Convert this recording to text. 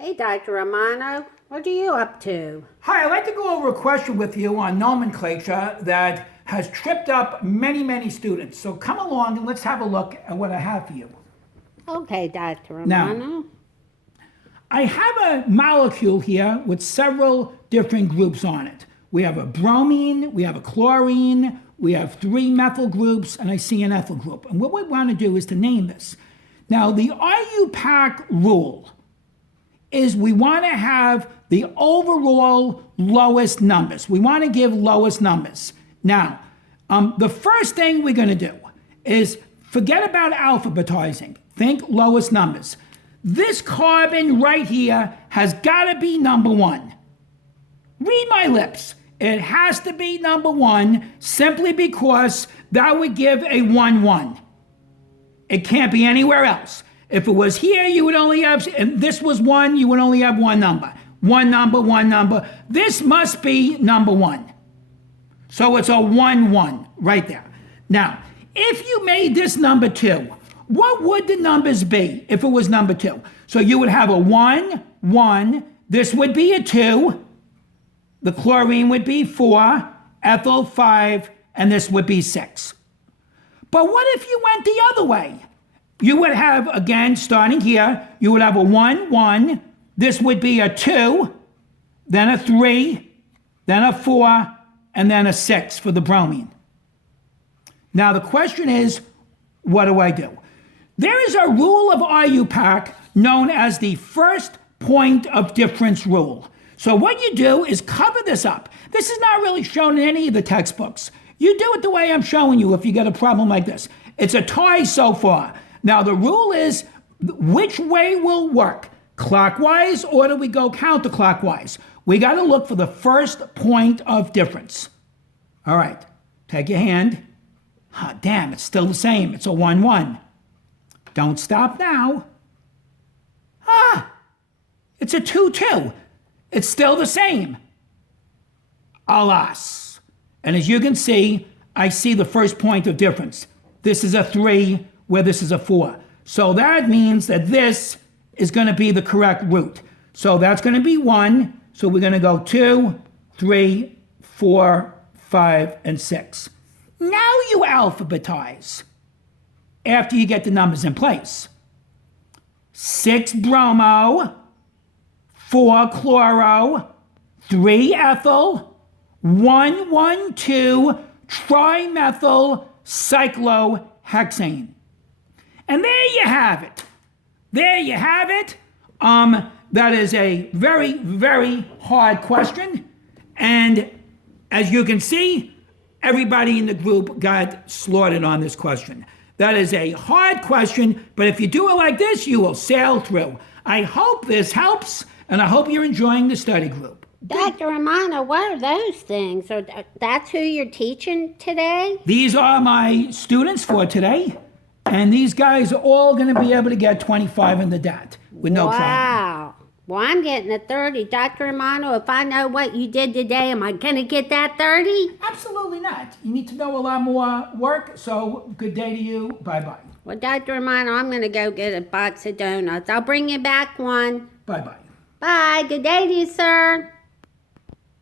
Hey, Dr. Romano, what are you up to? Hi, I'd like to go over a question with you on nomenclature that has tripped up many students. So come along and let's have a look at what I have for you. Okay, Dr. Now, Romano. I have a molecule here with several different groups on it. We have a bromine, we have a chlorine, we have 3 methyl groups, and I see an ethyl group. And what we want to do is to name this. Now, the RUPAC rule is we want to have the overall lowest numbers. We want to give lowest numbers. Now, the first thing we're going to do is forget about alphabetizing. Think lowest numbers. This carbon right here has got to be number 1. Read my lips. It has to be number 1 simply because that would give a 1-1. It can't be anywhere else. If it was here, you would only have, and this was 1, you would only have one number. One number. This must be number 1. So it's a 1-1 right there. Now, if you made this number 2, what would the numbers be if it was number 2? So you would have a 1, this would be a 2, the chlorine would be 4, ethyl 5, and this would be 6. But what if you went the other way? You would have, again, starting here, you would have a 1, this would be a 2, then a 3, then a 4, and then a 6 for the bromine. Now the question is, what do I do? There is a rule of RUPAC known as the first point of difference rule. So what you do is cover this up. This is not really shown in any of the textbooks. You do it the way I'm showing you if you get a problem like this. It's a tie so far. Now the rule is, which way will work? Clockwise, or do we go counterclockwise? We got to look for the first point of difference. All right, take your hand. Oh, damn, it's still the same. It's a 1-1. Don't stop now. It's a 2-2. It's still the same. Alas. And as you can see, I see the first point of difference. This is a 3, where this is a 4. So that means that this is going to be the correct root. So that's going to be 1. So we're going to go 2, 3, 4, 5, and 6. Now you alphabetize after you get the numbers in place. 6 bromo, 4 chloro, 3 ethyl, 1,1,2 trimethyl cyclohexane. And there you have it. That is a very hard question. And as you can see, everybody in the group got slaughtered on this question. That is a hard question, but if you do it like this, you will sail through. I hope this helps, and I hope you're enjoying the study group. Dr. Romano, what are those things? So that's who you're teaching today? These are my students for today, and these guys are all going to be able to get 25 in the DAT with no problem. Wow. Well, I'm getting a 30. Dr. Romano, if I know what you did today, am I going to get that 30? Absolutely not. You need to know a lot more work, so good day to you. Bye-bye. Well, Dr. Romano, I'm going to go get a box of donuts. I'll bring you back one. Bye-bye. Bye. Good day to you, sir.